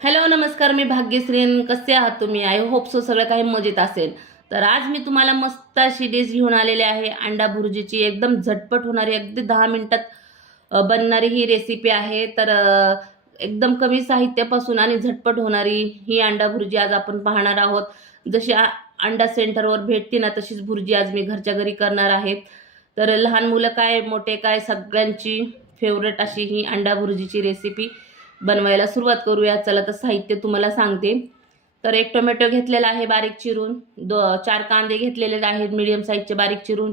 Hello नमस्कार मी भाग्यश्रीन. कसे आहात तुम्ही? आय होप सो सगळं काही मजेत असेल. तर आज मी तुम्हाला मस्त अशी डिश घेऊन आलेली आहे. अंडा भुर्जीची एकदम झटपट होणारी अगदी दहा मिनटात बनणारी ही रेसिपी आहे. तर एकदम कमी साहित्यापासून आणि झटपट होणारी ही अंडा भुर्जी आज आपण पाहणार आहोत. जशी अंडा सेंटरवर भेटते ना तशीच भुर्जी आज मी घरच्या घरी करणार आहे. तर लहान मुलं काय मोठे काय सगळ्यांची फेवरेट अशी ही अंडा भुर्जीची रेसिपी बनवायला सुरुवात करूया. चला तर साहित्य तुम्हाला सांगते. तर एक टोमॅटो घेतलेला आहे बारीक चिरून. दो चार कांदे घेतलेले आहेत मीडियम साईजचे बारीक चिरून.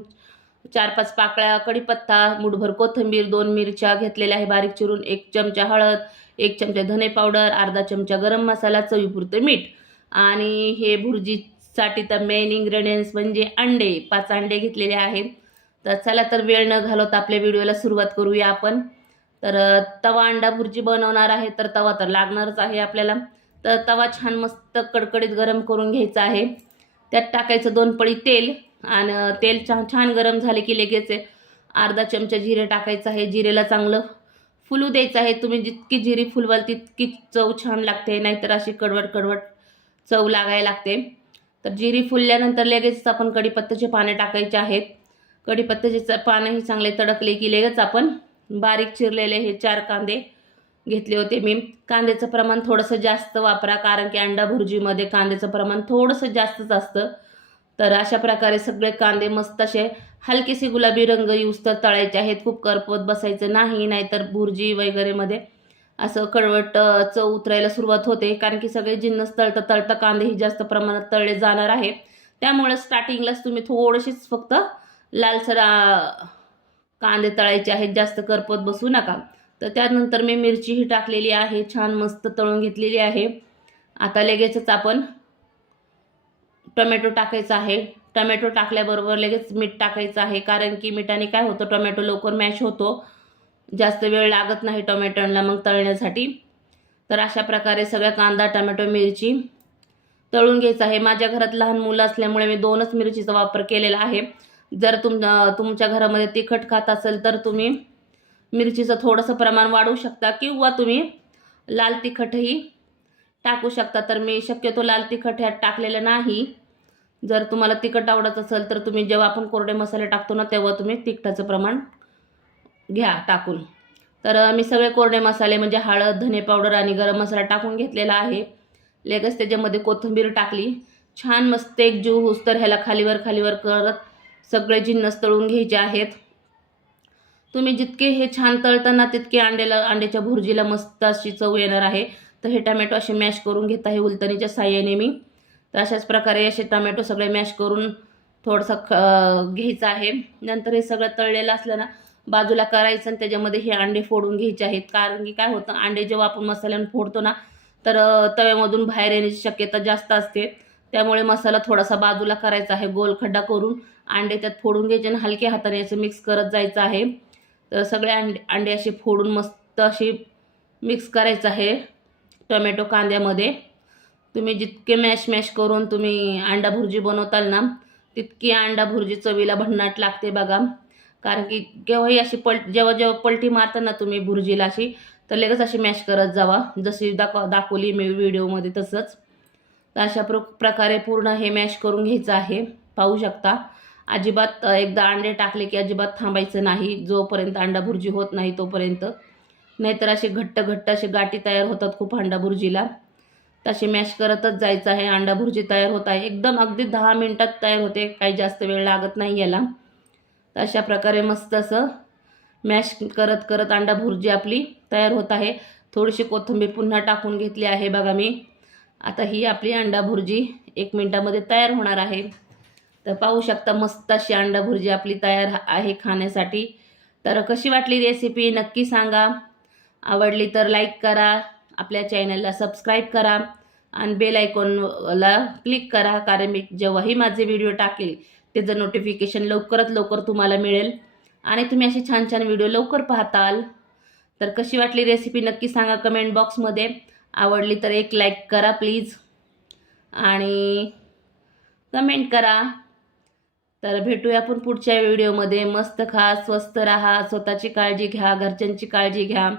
चार पाच पाकळ्या कढीपत्ता मुठभर कोथिंबीर दोन मिरच्या घेतलेल्या आहे बारीक चिरून. एक चमचा हळद एक चमचा धने पावडर अर्धा चमचा गरम मसाला चवीपुरते मीठ. आणि हे भुर्जीसाठी तर मेन इन्ग्रेडियंट्स म्हणजे अंडे. पाच अंडे घेतलेले आहेत. तर चला तर वेळ न घालवता आपल्या व्हिडिओला सुरुवात करूया आपण. तर तवा अंडा भुर्जी बनवणार आहे तर तवा तर लागणारच आहे आपल्याला. तर तवा छान मस्त कडकडीत गरम करून घ्यायचा आहे. त्यात टाकायचं दोन पळी तेल आणि तेल छान छान गरम झाले की लगेच अर्धा चमचा जिरे टाकायचं आहे. जिरेला चांगलं फुलू द्यायचं आहे. तुम्ही जितकी जिरी फुलवाल तितकी चव छान लागते. नाहीतर अशी कडवट कडवट चव लागायला लागते. तर जिरी फुलल्यानंतर लगेच आपण कढीपत्त्याचे पाने टाकायचे आहेत. कढीपत्त्याचे पानंही चांगले तडकले की लगेच आपण बारीक चिरलेले हे चार कांदे घेतले होते मी. कांद्याचं प्रमाण थोडंसं जास्त वापरा कारण की अंडा भुर्जीमध्ये कांद्याचं प्रमाण थोडंसं जास्तच असतं. तर अशा प्रकारे सगळे कांदे मस्त असे हलकेसे गुलाबी रंग यूज तर तळायचे आहेत. खूप करपत बसायचं नाही नाहीतर भुर्जी वगैरेमध्ये असं कळवट चव उतरायला सुरुवात होते. कारण की सगळे जिन्नस तळता तळता कांदेही जास्त प्रमाणात तळले जाणार आहे. त्यामुळे स्टार्टिंगलाच तुम्ही थोडेसेच फक्त लालसर कांदे तळायचे आहेत जास्त करपत बसू नका. तर त्यानंतर मी मिरचीही टाकलेली आहे छान मस्त तळून घेतलेली आहे. आता लगेचच आपण टोमॅटो टाकायचा आहे. टोमॅटो टाकल्याबरोबर लगेच मीठ टाकायचं आहे कारण की मिठाने काय होतं टोमॅटो लवकर मॅश होतो. जास्त वेळ लागत नाही टोमॅटोला मग तळण्यासाठी. तर अशा प्रकारे सगळ्या कांदा टोमॅटो मिरची तळून घ्यायचं आहे. माझ्या घरात लहान मुलं असल्यामुळे मी दोनच मिरचीचा वापर केलेला आहे. जर तुम तुमच्या घरामध्ये तिखट खात असेल तर तुम्ही मिरचीचं थोडंसं प्रमाण वाढवू शकता किंवा तुम्ही लाल तिखटही टाकू शकता. तर मी शक्यतो लाल तिखट ह्यात टाकलेलं नाही. जर तुम्हाला तिखट आवडत असेल तर तुम्ही जेव्हा आपण कोरडे मसाले टाकतो ना तेव्हा तुम्ही तिखटाचं प्रमाण घ्या टाकून. तर मी सगळे कोरडे मसाले म्हणजे हळद धने पावडर आणि गरम मसाला टाकून घेतलेला आहे. लगेच त्याच्यामध्ये कोथिंबीर टाकली. छान मस्त एक जीव होस तर ह्याला खालीवर खालीवर करत सगळे जिन्नस तळून घ्यायचे आहेत. तुम्ही जितके हे छान तळताना तितके अंड्याला अंड्याच्या भुर्जीला मस्त अशी चव येणार आहे. तर हे टमॅटो असे मॅश करून घेत आहे उलतणीच्या साह्याने मी. तर अशाच प्रकारे असे टमॅटो सगळे मॅश करून थोडंसं ख घ्यायचं आहे. नंतर हे सगळं तळलेलं असलं ना बाजूला करायचं आणि त्याच्यामध्ये हे अंडे फोडून घ्यायचे आहेत. कारण की काय होतं अंडे जेव्हा आपण मसाल्यानं फोडतो ना तर तव्यामधून बाहेर येण्याची शक्यता जास्त असते. त्यामुळे मसाला थोडासा बाजूला करायचा आहे गोल खड्डा करून. अंडे त्यात फोडून घ्यायचे आणि हलक्या हाताने असं मिक्स करत जायचं आहे. तर सगळे अंडे अंडे असे फोडून मस्त अशी मिक्स करायचं आहे टोमॅटो कांद्यामध्ये. तुम्ही जितके मॅश मॅश करून तुम्ही अंडा भुर्जी बनवताल ना तितकी अंडा भुर्जी चवीला भन्नाट लागते बघा. कारण की केव्हाही अशी पलट जेव्हा जेव्हा पलटी मारता ना तुम्ही भुर्जीला अशी तर लगेच अशी मॅश करत जावा. जशी दाखव दाखवली मी व्हिडिओमध्ये तसंच. तर अशा प्र प्रकारे पूर्ण हे मॅश करून घ्यायचं आहे. पाहू शकता. अजिबात एकदा अंडे टाकले की अजिबात थांबायचं नाही. जोपर्यंत अंडा भुर्जी होत नाही तोपर्यंत. नाहीतर असे घट्ट घट्ट असे गाठी तयार होतात खूप अंडा भुर्जीला तसे मॅश करतच जायचं आहे. अंडा भुर्जी तयार होत आहे. एकदम अगदी दहा मिनटात तयार होते. काही जास्त वेळ लागत नाही याला. तर अशा प्रकारे मस्त असं मॅश करत करत अंडा भुर्जी आपली तयार होत आहे. थोडीशी कोथिंबीर पुन्हा टाकून घेतली आहे बघा मी. आता ही आपली अंडा भुर्जी एक मिनटामध्ये तयार होणार आहे. तर पाहू शकता मस्त अशी अंडा भुर्जी आपली तयार आहे खाण्यासाठी. तर कशी वाटली रेसिपी नक्की सांगा. आवडली तर लाईक करा. आपल्या चॅनलला सबस्क्राईब करा. आणि बेल आयकॉनला क्लिक करा. कारण मी जेव्हाही माझे व्हिडिओ टाकेल त्याचं नोटिफिकेशन लवकरात लवकर तुम्हाला मिळेल. आणि तुम्ही असे छान छान व्हिडिओ लवकर पाहताल. तर कशी वाटली रेसिपी नक्की सांगा कमेंट बॉक्समध्ये आवडली तर एक लाईक करा प्लीज आणि कमेंट करा. तर भेटूया आपण पुढच्या व्हिडिओमध्ये. मस्त खा स्वस्त राहा स्वतःची काळजी घ्या घरच्यांची काळजी घ्या.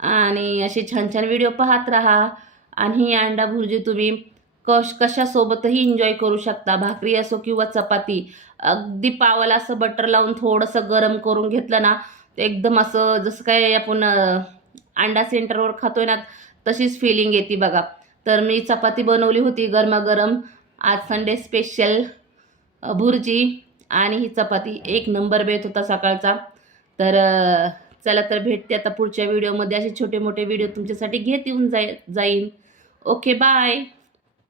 आणि असे छान छान व्हिडिओ पाहत राहा. आणि ही अंडा भुर्जी तुम्ही कश कशासोबतही एन्जॉय करू शकता. भाकरी असो किंवा चपाती. अगदी पावाला असं बटर लावून थोडंसं गरम करून घेतलं ना एकदम असं जसं काय आपण अंडा सेंटरवर खातोय ना तशीच फिलिंग येते बघा. तर मी चपाती बनवली होती गरमागरम. आज संडे स्पेशल भुर्जी आणि ही चपाती. एक नंबर बेत होता सकाळचा. तर चला तर भेटते आता पुढच्या व्हिडिओमध्ये असे छोटे मोठे व्हिडिओ तुमच्यासाठी घेत येऊन जाय जाईन. Okay bye